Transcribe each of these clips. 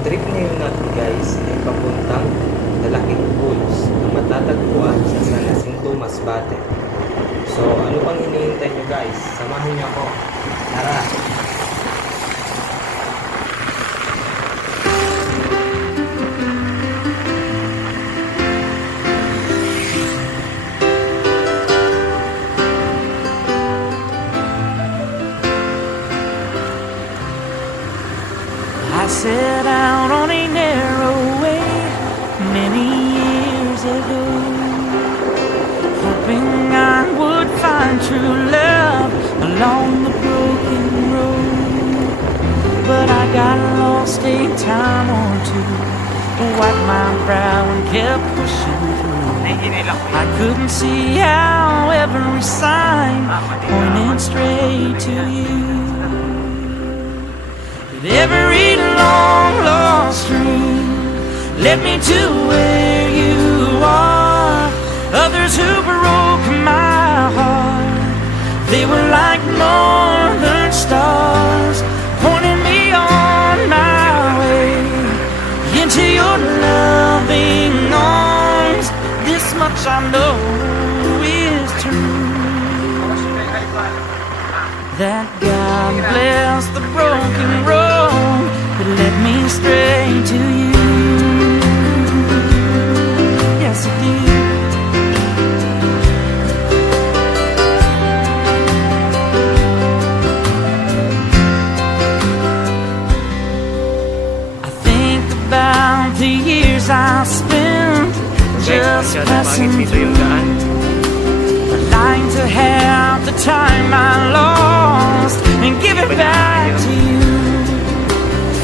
trip ngayon natin guys ay papuntang Dalaking Falls na matatagpuan sa San Jacinto, Masbate. So ano pang hinihintay nyo guys? Samahan nyo ako. Tara! I set out on a narrow way many years ago, hoping I would find true love along the broken road. But I got lost a time or two, wiped my brow and kept pushing through. I couldn't see how every sign pointed straight to you. But every long lost dream led me to where you are. Others who broke my heart, they were like northern stars, pointing me on my way into your loving arms. This much I know is true, that God bless the broken road that led me straight to you. Yes, it did. I think about the years I spent just passing through, trying to have the time I lost and give it back to you.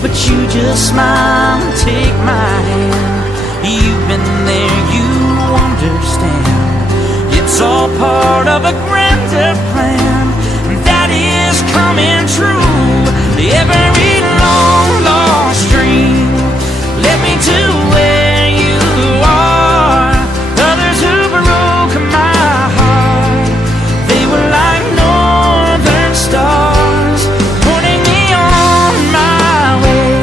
But you just smile and take my hand. You've been there, you understand. It's all part of a grander plan that is coming true. Every long lost dream led me to where you are. Others who broke my heart, they were like northern stars, pointing me on my way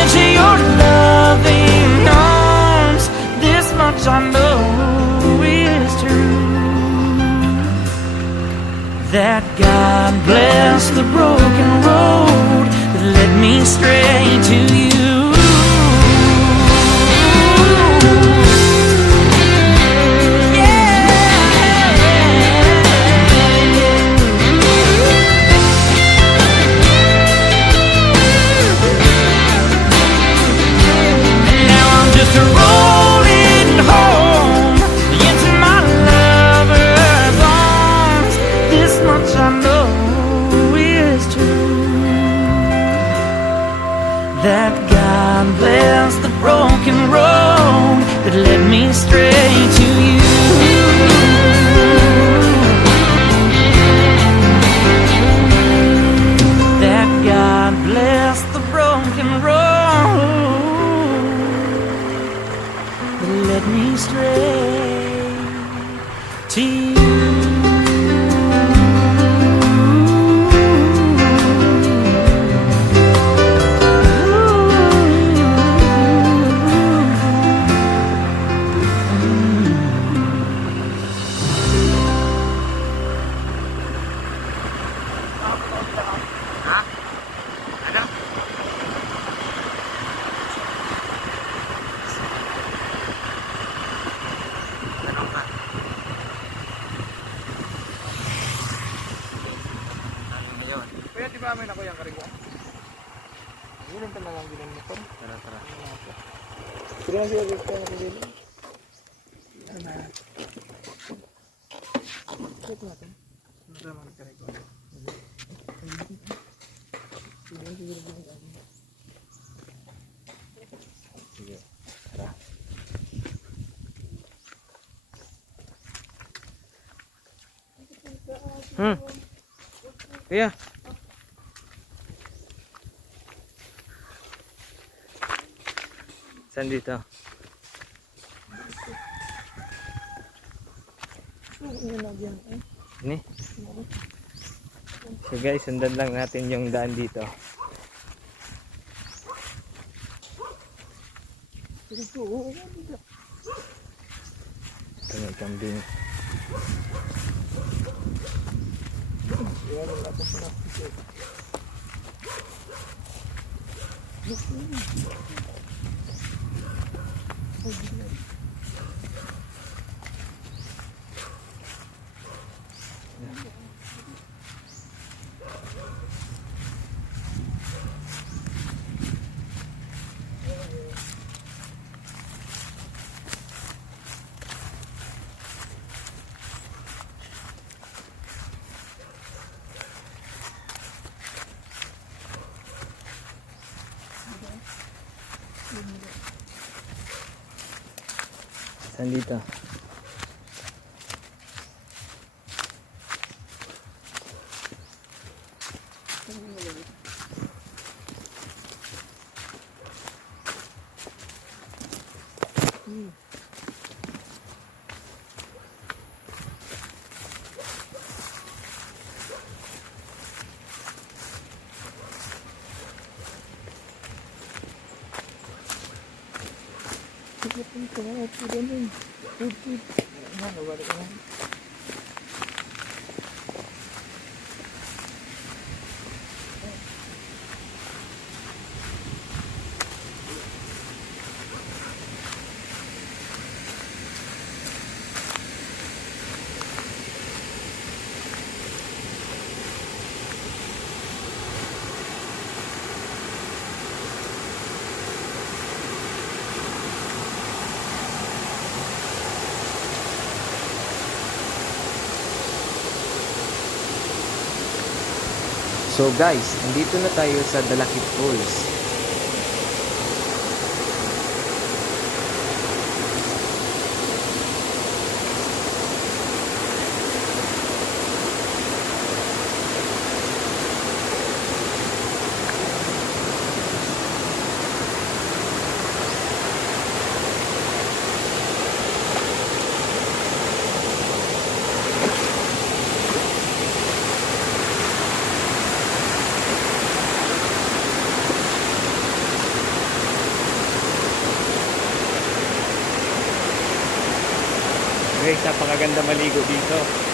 into your loving arms. This much I know is true, that God bless the broken road that led me straight to you. Rolling home into my lover's arms. This much I know is true, that God bless the broken road that led me straight to you. That God bless the broken road that led me straight to you. Kaya di ba amin ako yung karigwa? Ganun talaga ang ginang motor. Tara, tara. Pero lang siya gusto na kung ganun. Ano? Check natin. Ano naman ang karigwa? Sige. Tara. Kuya. Saan dito? Ini? So guys, sundan lang natin yung daan dito. Ito, oo. Ito may kambing. Yan, wala pa sa plastic. Saan dito? So guys, andito na tayo sa Dalakit Falls. Guys, napakaganda maligo dito.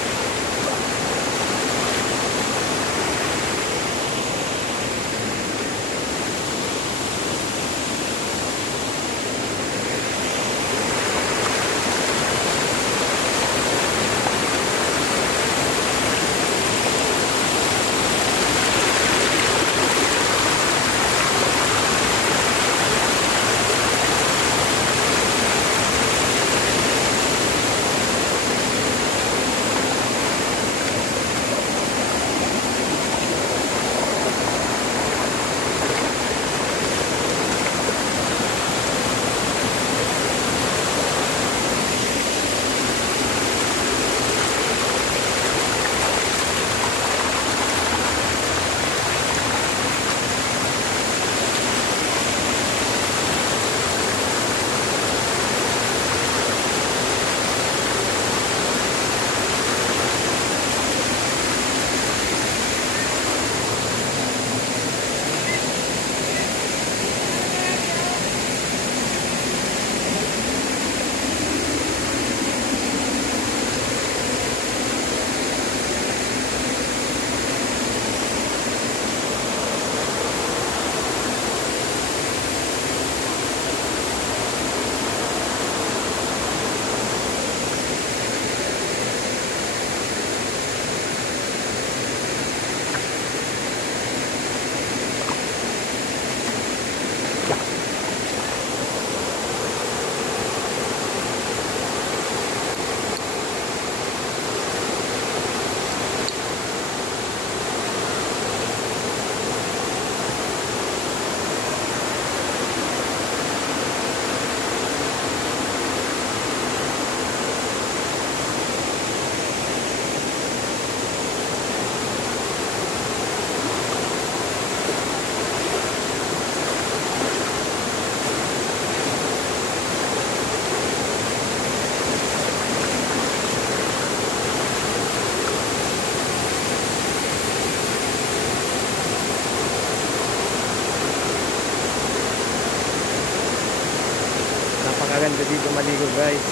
Napakaganda dito maligo guys.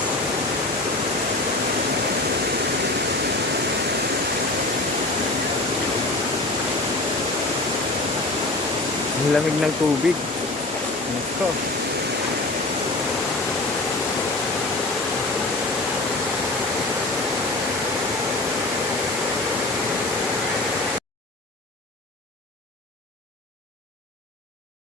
Ang lamig ng tubig. Nako.